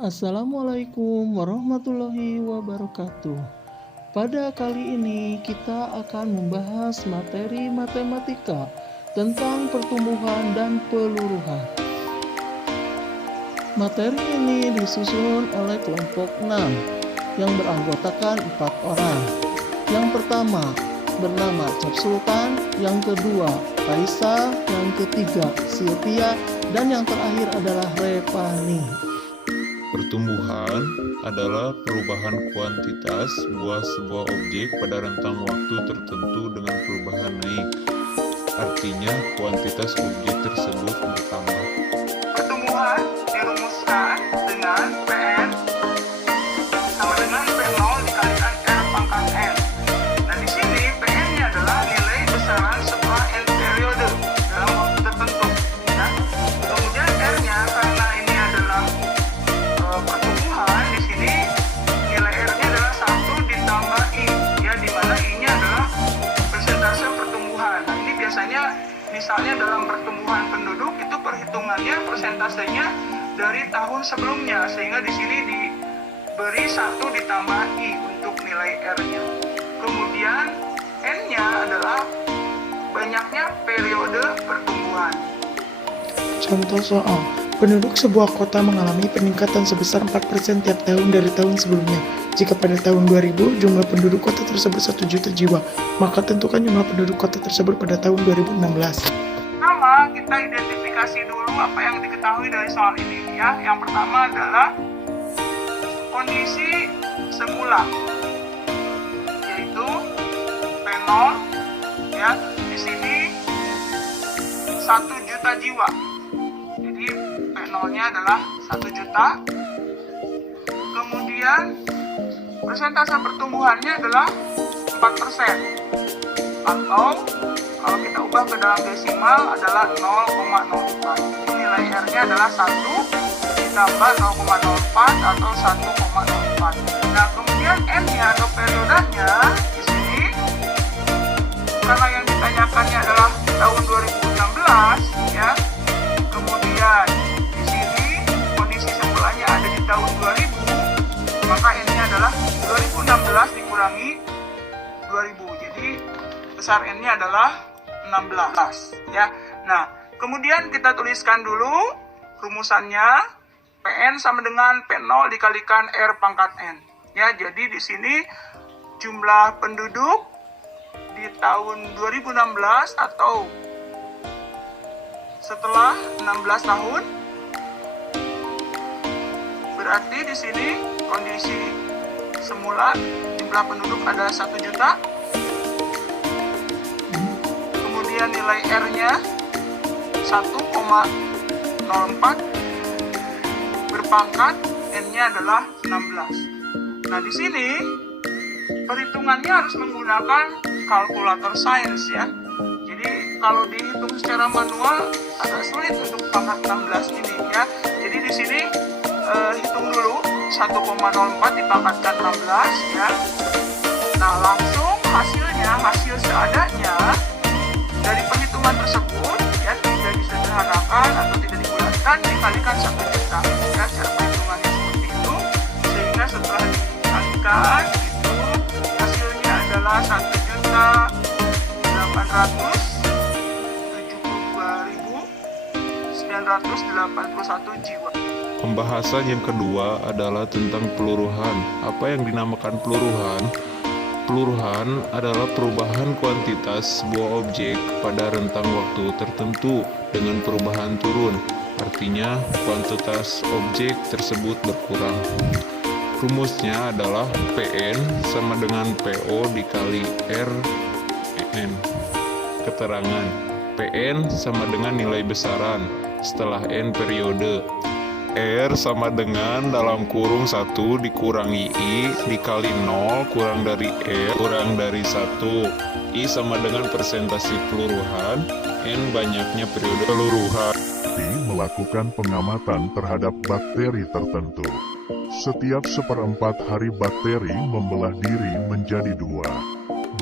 Assalamualaikum warahmatullahi wabarakatuh. Pada kali ini kita akan membahas materi matematika tentang pertumbuhan dan peluruhan. Materi ini disusun oleh kelompok 6 yang beranggotakan 4 orang. Yang pertama bernama Cap Sultan, yang kedua Kaisa, yang ketiga Sylvia, dan yang terakhir adalah Revani. Pertumbuhan adalah perubahan kuantitas sebuah objek pada rentang waktu tertentu dengan perubahan naik. Artinya, kuantitas objek tersebut bertambah. Pertumbuhan dirumuskan dengan Pn sama dengan P0 dikalikan R pangkat N. Nah, di sini Pn-nya adalah nilai besaran setelah N periode dalam waktu tertentu. Ya. Kemudian R-nya, karena ini adalah pertumbuhan, di sini nilai R-nya adalah 1 ditambah I, ya, di mana I-nya adalah persentase pertumbuhan. Nah, ini biasanya misalnya dalam pertumbuhan penduduk itu perhitungannya persentasenya dari tahun sebelumnya, sehingga di sini diberi 1 ditambah I untuk nilai R-nya. Kemudian N-nya adalah banyaknya periode pertumbuhan. Contoh soal, penduduk sebuah kota mengalami peningkatan sebesar 4% tiap tahun dari tahun sebelumnya. Jika pada tahun 2000 jumlah penduduk kota tersebut 1 juta jiwa, maka tentukan jumlah penduduk kota tersebut pada tahun 2016. Pertama, kita identifikasi dulu apa yang diketahui dari soal ini, ya. Yang pertama adalah kondisi semula, yaitu P0, ya, di sini 1 juta jiwa. Jadi P0-nya adalah 1 juta. Kemudian persentase pertumbuhannya adalah 4%. Atau kalau kita ubah ke dalam desimal adalah 0,04. Nilai R-nya adalah 1 ditambah 0,04 atau 1,04. Nah, kemudian N-nya atau periodenya di sini, karena yang ditanyakannya adalah tahun 2016, ya. Kemudian di sini kondisi sebelahnya ada di tahun 2000, maka N-nya adalah 2016 dikurangi 2000. Jadi besar N-nya adalah 16, ya. Nah, kemudian kita tuliskan dulu rumusannya. Pn sama dengan P0 dikalikan R pangkat N. Ya, jadi di sini jumlah penduduk di tahun 2016 atau setelah 16 tahun, berarti di sini kondisi semula jumlah penduduk ada 1 juta. Kemudian nilai R-nya 1,04 berpangkat N-nya adalah 16. Nah, di sini perhitungannya harus menggunakan kalkulator sains, ya. Jadi kalau dihitung secara manual agak sulit untuk pangkat 16 ini, ya. Jadi di sini hitung dulu 1,04 dipangkatkan 16, ya. Nah, langsung hasil seadanya dari perhitungan tersebut, ya, tidak disederhanakan atau tidak dibulatkan, dikalikan 1 juta, ya. Cara perhitungannya seperti itu, sehingga setelah dikalikan itu hasilnya adalah 1.872.981 jiwa. Pembahasan yang kedua adalah tentang peluruhan. Apa yang dinamakan peluruhan? Peluruhan adalah perubahan kuantitas sebuah objek pada rentang waktu tertentu dengan perubahan turun. Artinya, kuantitas objek tersebut berkurang. Rumusnya adalah Pn sama dengan PO dikali Rn. Keterangan, Pn sama dengan nilai besaran setelah N periode. R sama dengan dalam kurung 1 dikurangi I dikali 0 kurang dari R kurang dari 1. I sama dengan persentase peluruhan, N banyaknya periode peluruhan. Melakukan pengamatan terhadap bakteri tertentu. Setiap 1/4 hari bakteri membelah diri menjadi 2.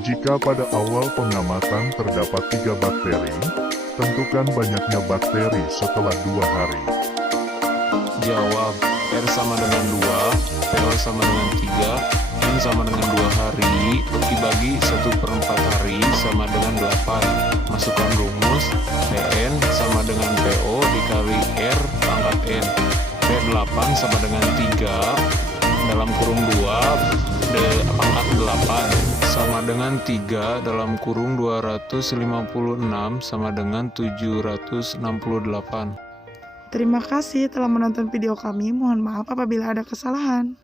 Jika pada awal pengamatan terdapat 3 bakteri, tentukan banyaknya bakteri setelah 2 hari. Jawab. R sama dengan 2, PO sama dengan 3, N sama dengan 2 hari, dibagi 1/4 hari sama dengan 8. Masukkan rumus, PN sama dengan PO dikali R pangkat N. P8 sama dengan 3, dalam kurung 2, pangkat 8, sama dengan 3, dalam kurung 256, sama dengan 768. Terima kasih telah menonton video kami. Mohon maaf apabila ada kesalahan.